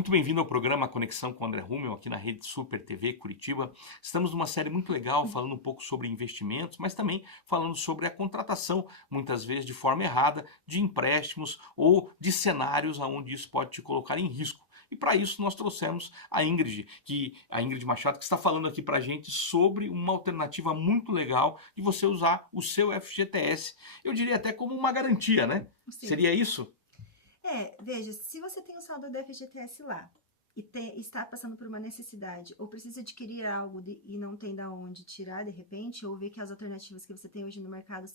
Muito bem-vindo ao programa Conexão com André Rummel, aqui na Rede Super TV Curitiba. Estamos numa série muito legal, falando um pouco sobre investimentos, mas também falando sobre a contratação, muitas vezes de forma errada, de empréstimos ou de cenários onde isso pode te colocar em risco. E para isso nós trouxemos a Ingrid Machado, que está falando aqui para a gente sobre uma alternativa muito legal de você usar o seu FGTS. Eu diria até como uma garantia, né? Sim. Seria isso? Veja, se você tem o saldo do FGTS lá está passando por uma necessidade ou precisa adquirir algo e não tem da onde tirar de repente, ou vê que as alternativas que você tem hoje no mercado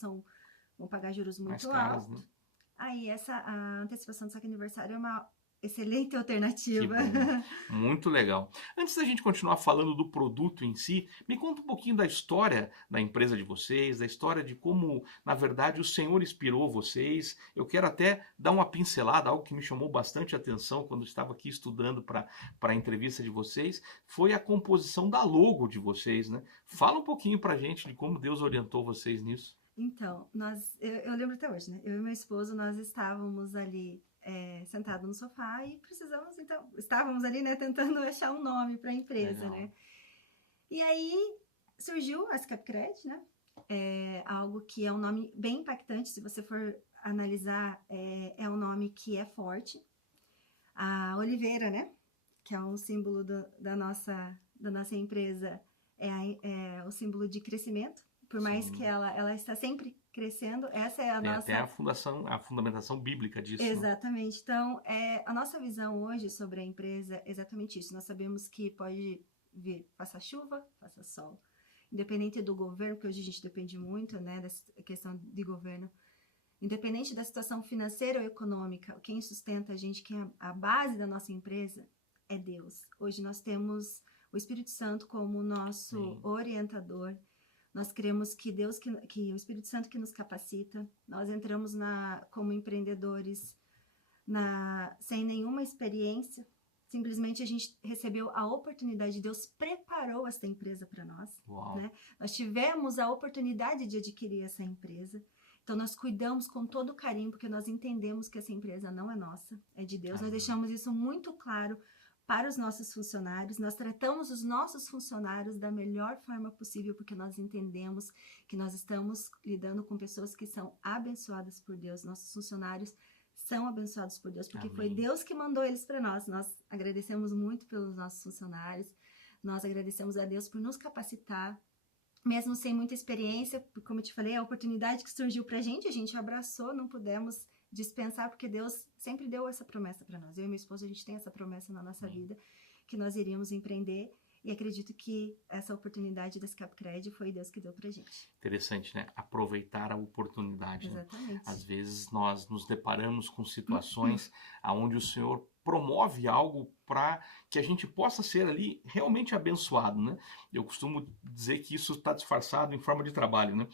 vão pagar juros Mais muito caras, né? altos, aí a antecipação do saque aniversário é uma excelente Que alternativa. bom, muito legal. Antes da gente continuar falando do produto em si, me conta um pouquinho da história da empresa de vocês, da história de como, na verdade, o Senhor inspirou vocês. Eu quero até dar uma pincelada, algo que me chamou bastante atenção quando estava aqui estudando para a entrevista de vocês, foi a composição da logo de vocês, né? Fala um pouquinho para a gente de como Deus orientou vocês nisso. Então, eu lembro até hoje, né? Eu e meu esposo, nós estávamos ali sentados no sofá e estávamos ali, né, tentando achar um nome para a empresa, Legal. né? E aí surgiu a Scapcred, né? Algo que é um nome bem impactante, se você for analisar, é um nome que é forte. A oliveira, né? Que é um símbolo da nossa empresa, é o símbolo de crescimento. Por mais que Sim. ela está sempre crescendo, essa é a Tem até nossa. a fundamentação bíblica disso, né? Exatamente. Então, a nossa visão hoje sobre a empresa é exatamente isso. Nós sabemos que pode vir, faça chuva, faça sol. Independente do governo, porque hoje a gente depende muito, né, dessa questão de governo. Independente da situação financeira ou econômica, quem sustenta a gente, quem é a base da nossa empresa é Deus. Hoje nós temos o Espírito Santo como nosso Sim. orientador. Nós cremos que que o Espírito Santo que nos capacita. Nós entramos como empreendedores sem nenhuma experiência. Simplesmente a gente recebeu a oportunidade, Deus preparou essa empresa para nós. Uau. Né? Nós tivemos a oportunidade de adquirir essa empresa. Então nós cuidamos com todo carinho, porque nós entendemos que essa empresa não é nossa, é de Deus. Nós deixamos isso muito claro para os nossos funcionários. Nós tratamos os nossos funcionários da melhor forma possível, porque nós entendemos que nós estamos lidando com pessoas que são abençoadas por Deus. Nossos funcionários são abençoados por Deus, porque foi Deus que mandou eles para nós. Nós agradecemos muito pelos nossos funcionários. Nós agradecemos a Deus por nos capacitar, mesmo sem muita experiência, como eu te falei, a oportunidade que surgiu pra gente, a gente abraçou, não pudemos dispensar, porque Deus sempre deu essa promessa para nós. Eu e minha esposa, a gente tem essa promessa na nossa vida, que nós iríamos empreender, e acredito que essa oportunidade da Scapcred foi Deus que deu pra gente. Interessante, né? Aproveitar a oportunidade. Né? Exatamente. Às vezes nós nos deparamos com situações onde o Senhor promove algo para que a gente possa ser ali realmente abençoado, né? Eu costumo dizer que isso está disfarçado em forma de trabalho, né?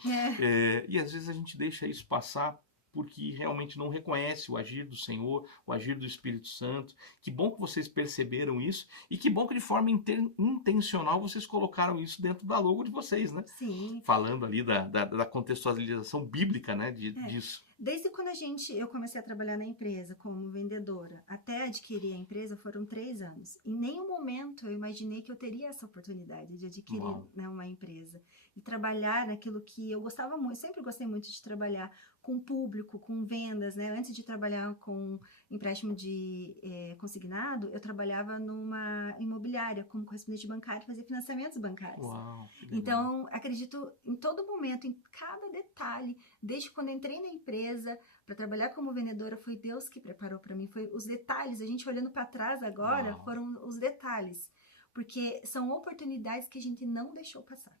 E às vezes a gente deixa isso passar porque realmente não reconhece o agir do Senhor, o agir do Espírito Santo. Que bom que vocês perceberam isso e que bom que de forma intencional vocês colocaram isso dentro da logo de vocês, né? Sim. Falando ali da contextualização bíblica, né, disso. Desde quando eu comecei a trabalhar na empresa como vendedora, até adquirir a empresa, foram 3 anos. Em nenhum momento eu imaginei que eu teria essa oportunidade de adquirir, né, uma empresa e trabalhar naquilo que eu gostava muito, sempre gostei muito de trabalhar com público, com vendas, né? Antes de trabalhar com empréstimo de consignado, eu trabalhava numa imobiliária como correspondente bancário, fazia financiamentos bancários. Uau, então, acredito em todo momento, em cada detalhe, desde quando entrei na empresa para trabalhar como vendedora, foi Deus que preparou para mim, foi os detalhes. A gente olhando para trás agora, foram os detalhes, porque são oportunidades que a gente não deixou passar.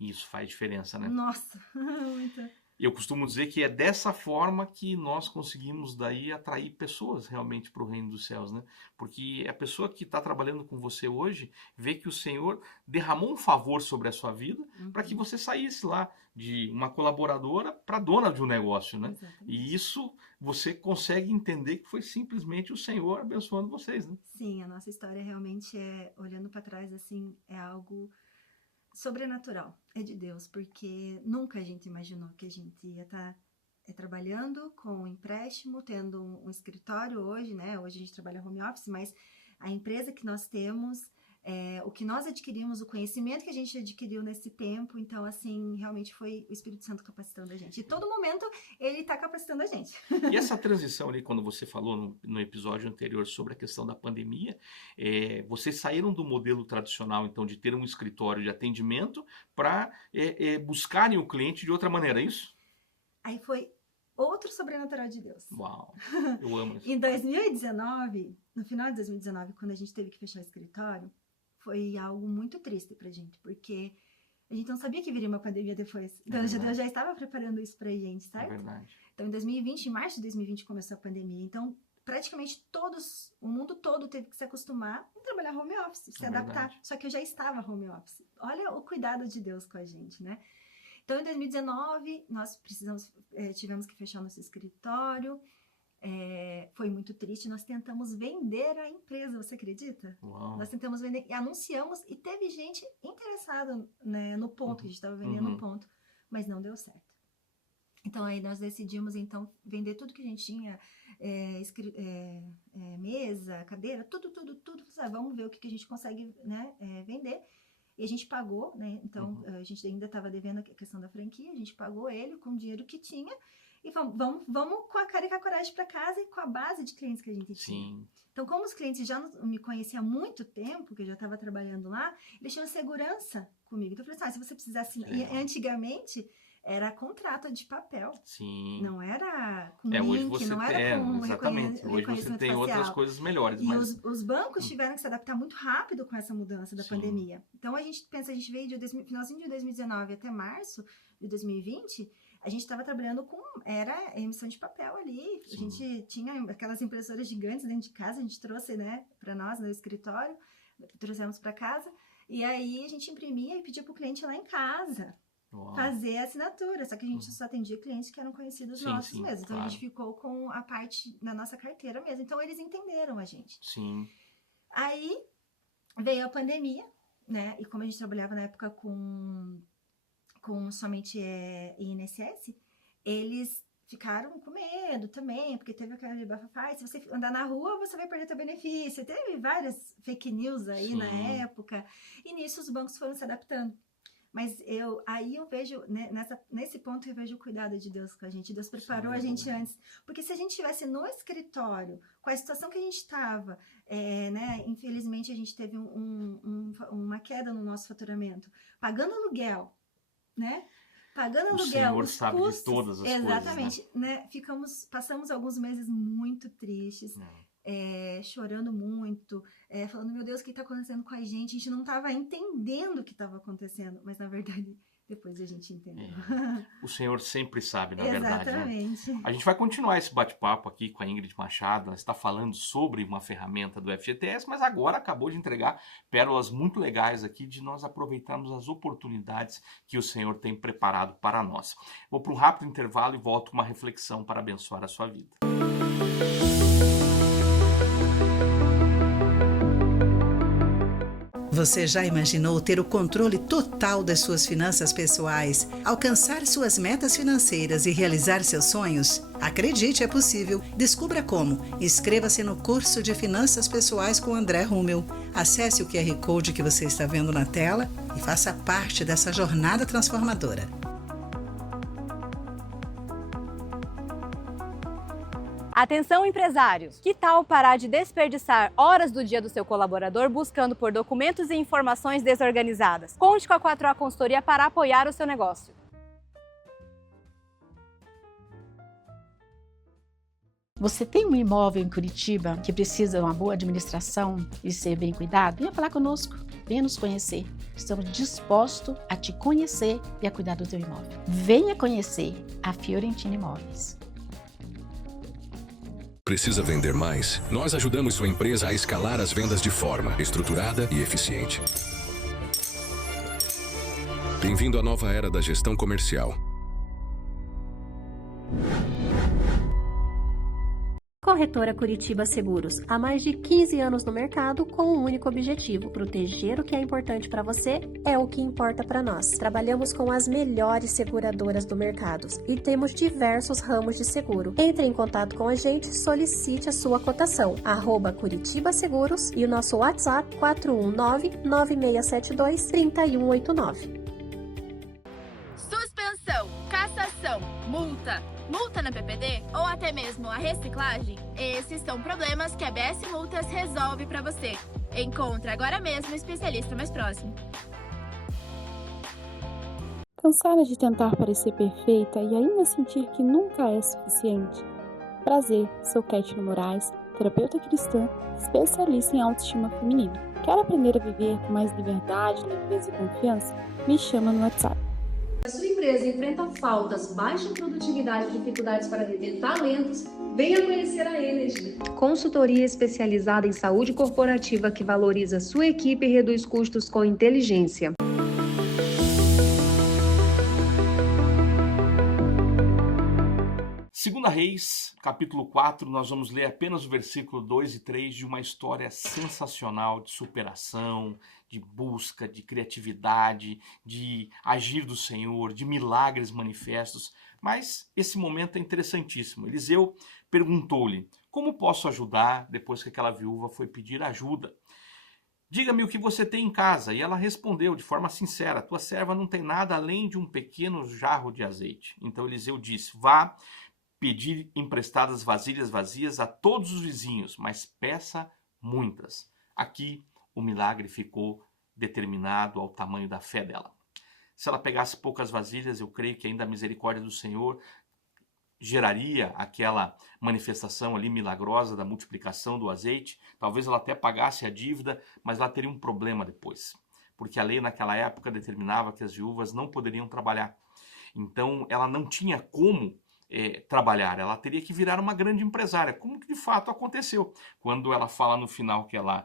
Isso faz diferença, né? Nossa, muito. Eu costumo dizer que é dessa forma que nós conseguimos daí atrair pessoas realmente para o reino dos céus, né? Porque a pessoa que está trabalhando com você hoje vê que o Senhor derramou um favor sobre a sua vida para que você saísse lá de uma colaboradora para dona de um negócio, né? Exatamente. E isso você consegue entender que foi simplesmente o Senhor abençoando vocês, né? Sim, a nossa história realmente olhando para trás assim, é algo sobrenatural, é de Deus, porque nunca a gente imaginou que a gente ia estar trabalhando com um empréstimo, tendo um escritório hoje, né? Hoje a gente trabalha home office, mas a empresa que nós temos, o que nós adquirimos, o conhecimento que a gente adquiriu nesse tempo. Então, assim, realmente foi o Espírito Santo capacitando a gente. E todo momento ele está capacitando a gente. E essa transição ali, quando você falou no episódio anterior sobre a questão da pandemia, vocês saíram do modelo tradicional, então, de ter um escritório de atendimento para buscarem o cliente de outra maneira, é isso? Aí foi outro sobrenatural de Deus. Uau, eu amo isso. Em 2019, no final de 2019, quando a gente teve que fechar o escritório, foi algo muito triste pra gente, porque a gente não sabia que viria uma pandemia depois. Então, Deus já estava preparando isso pra gente, certo? É verdade. Então, em março de 2020, começou a pandemia. Então, praticamente o mundo todo teve que se acostumar a trabalhar home office, se adaptar. Verdade. Só que eu já estava home office. Olha o cuidado de Deus com a gente, né? Então, em 2019, nós tivemos que fechar nosso escritório. Foi muito triste. Nós tentamos vender a empresa, você acredita? Uau. Nós tentamos vender e anunciamos, e teve gente interessada, né, no ponto, que a gente estava vendendo no ponto, mas não deu certo. Então, aí nós decidimos, então, vender tudo que a gente tinha, mesa, cadeira, tudo. Sabe? Vamos ver o que a gente consegue, né, vender. E a gente pagou, né? Então, a gente ainda estava devendo a questão da franquia, a gente pagou ele com o dinheiro que tinha. E vamos com a cara e com a coragem para casa e com a base de clientes que a gente tinha. Sim. Então, como os clientes já me conheciam há muito tempo, que eu já estava trabalhando lá, eles tinham segurança comigo. Então, eu falei assim, se você precisar assinar... E antigamente, era contrato de papel. Sim. Não era com hoje link, você não era com exatamente. Hoje você tem outras coisas melhores. E os bancos tiveram que se adaptar muito rápido com essa mudança da pandemia. Então, a gente veio de finalzinho de 2019 até março de 2020... A gente estava trabalhando era emissão de papel ali. Sim. A gente tinha aquelas impressoras gigantes dentro de casa, a gente trouxe, né, para nós, no escritório, trouxemos para casa, e aí a gente imprimia e pedia para o cliente lá em casa fazer a assinatura, só que a gente só atendia clientes que eram conhecidos nossos mesmo, então a gente ficou com a parte da nossa carteira mesmo, então eles entenderam a gente. Sim. Aí veio a pandemia, né, e como a gente trabalhava na época com somente INSS, eles ficaram com medo também, porque teve aquele bafafá, se você andar na rua, você vai perder seu benefício. Teve várias fake news aí na época, e nisso os bancos foram se adaptando. Mas eu vejo, né, nesse ponto eu vejo o cuidado de Deus com a gente. Deus preparou a gente antes. Porque se a gente estivesse no escritório, com a situação que a gente estava, né, infelizmente a gente teve uma queda no nosso faturamento, pagando aluguel, né? Pagando aluguel, Senhor sabe custos, de todas as exatamente, coisas, né? Passamos alguns meses muito tristes, chorando muito, falando, meu Deus, o que está acontecendo com a gente não estava entendendo o que estava acontecendo, mas na verdade depois a gente entendeu. O Senhor sempre sabe, na verdade. Exatamente. Né? A gente vai continuar esse bate-papo aqui com a Ingrid Machado. Ela está falando sobre uma ferramenta do FGTS, mas agora acabou de entregar pérolas muito legais aqui de nós aproveitarmos as oportunidades que o Senhor tem preparado para nós. Vou para um rápido intervalo e volto com uma reflexão para abençoar a sua vida. Você já imaginou ter o controle total das suas finanças pessoais, alcançar suas metas financeiras e realizar seus sonhos? Acredite, é possível. Descubra como. Inscreva-se no curso de Finanças Pessoais com André Rummel. Acesse o QR Code que você está vendo na tela e faça parte dessa jornada transformadora. Atenção, empresários! Que tal parar de desperdiçar horas do dia do seu colaborador buscando por documentos e informações desorganizadas? Conte com a 4A Consultoria para apoiar o seu negócio. Você tem um imóvel em Curitiba que precisa de uma boa administração e ser bem cuidado? Venha falar conosco, venha nos conhecer. Estamos dispostos a te conhecer e a cuidar do teu imóvel. Venha conhecer a Fiorentina Imóveis. Precisa vender mais? Nós ajudamos sua empresa a escalar as vendas de forma estruturada e eficiente. Bem-vindo à nova era da gestão comercial. Corretora Curitiba Seguros, há mais de 15 anos no mercado com um único objetivo: proteger o que é importante para você é o que importa para nós. Trabalhamos com as melhores seguradoras do mercado e temos diversos ramos de seguro. Entre em contato com a gente, solicite a sua cotação. @Curitiba Seguros e o nosso WhatsApp 419-9672-3189. Suspensão, cassação, multa na PPD ou até mesmo a reciclagem? Esses são problemas que a BS Multas resolve para você. Encontre agora mesmo o especialista mais próximo. Cansada de tentar parecer perfeita e ainda sentir que nunca é suficiente? Prazer, sou Kétia Moraes, terapeuta cristã, especialista em autoestima feminina. Quer aprender a viver com mais liberdade, leveza e confiança? Me chama no WhatsApp. Se a sua empresa enfrenta faltas, baixa produtividade e dificuldades para reter talentos, venha conhecer a Energy. Consultoria especializada em saúde corporativa que valoriza sua equipe e reduz custos com inteligência. Segunda Reis, capítulo 4, nós vamos ler apenas o versículo 2 e 3 de uma história sensacional de superação, de busca, de criatividade, de agir do Senhor, de milagres manifestos. Mas esse momento é interessantíssimo. Eliseu perguntou-lhe: como posso ajudar depois que aquela viúva foi pedir ajuda? Diga-me o que você tem em casa. E ela respondeu de forma sincera: tua serva não tem nada além de um pequeno jarro de azeite. Então Eliseu disse: vá pedir emprestadas vasilhas vazias a todos os vizinhos, mas peça muitas. Aqui o milagre ficou determinado ao tamanho da fé dela. Se ela pegasse poucas vasilhas, eu creio que ainda a misericórdia do Senhor geraria aquela manifestação ali milagrosa da multiplicação do azeite. Talvez ela até pagasse a dívida, mas ela teria um problema depois, porque a lei naquela época determinava que as viúvas não poderiam trabalhar. Então ela não tinha como trabalhar, ela teria que virar uma grande empresária, como que de fato aconteceu. Quando ela fala no final que ela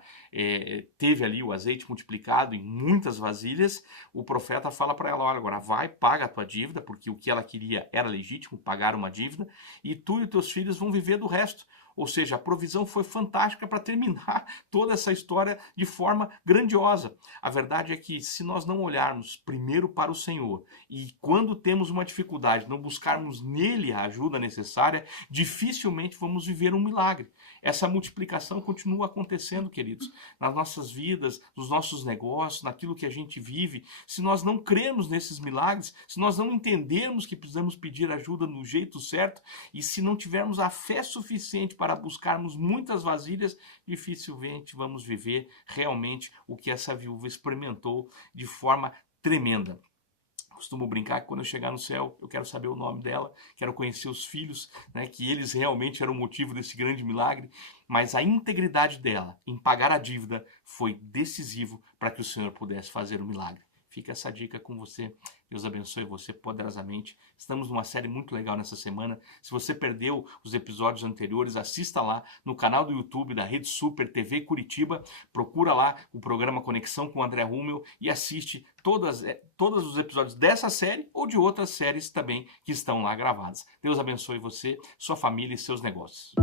teve ali o azeite multiplicado em muitas vasilhas, o profeta fala para ela: olha, agora vai, paga a tua dívida, porque o que ela queria era legítimo, pagar uma dívida, e tu e os teus filhos vão viver do resto. Ou seja, a provisão foi fantástica para terminar toda essa história de forma grandiosa. A verdade é que se nós não olharmos primeiro para o Senhor e quando temos uma dificuldade, não buscarmos nele a ajuda necessária, dificilmente vamos viver um milagre. Essa multiplicação continua acontecendo, queridos, nas nossas vidas, nos nossos negócios, naquilo que a gente vive. Se nós não cremos nesses milagres, se nós não entendermos que precisamos pedir ajuda no jeito certo e se não tivermos a fé suficiente para buscarmos muitas vasilhas, dificilmente vamos viver realmente o que essa viúva experimentou de forma tremenda. Costumo brincar que quando eu chegar no céu, eu quero saber o nome dela, quero conhecer os filhos, né, que eles realmente eram o motivo desse grande milagre, mas a integridade dela em pagar a dívida foi decisivo para que o Senhor pudesse fazer o milagre. Fica essa dica com você. Deus abençoe você poderosamente. Estamos numa série muito legal nessa semana. Se você perdeu os episódios anteriores, assista lá no canal do YouTube da Rede Super TV Curitiba. Procura lá o programa Conexão com o André Rummel e assiste todos os episódios dessa série ou de outras séries também que estão lá gravadas. Deus abençoe você, sua família e seus negócios.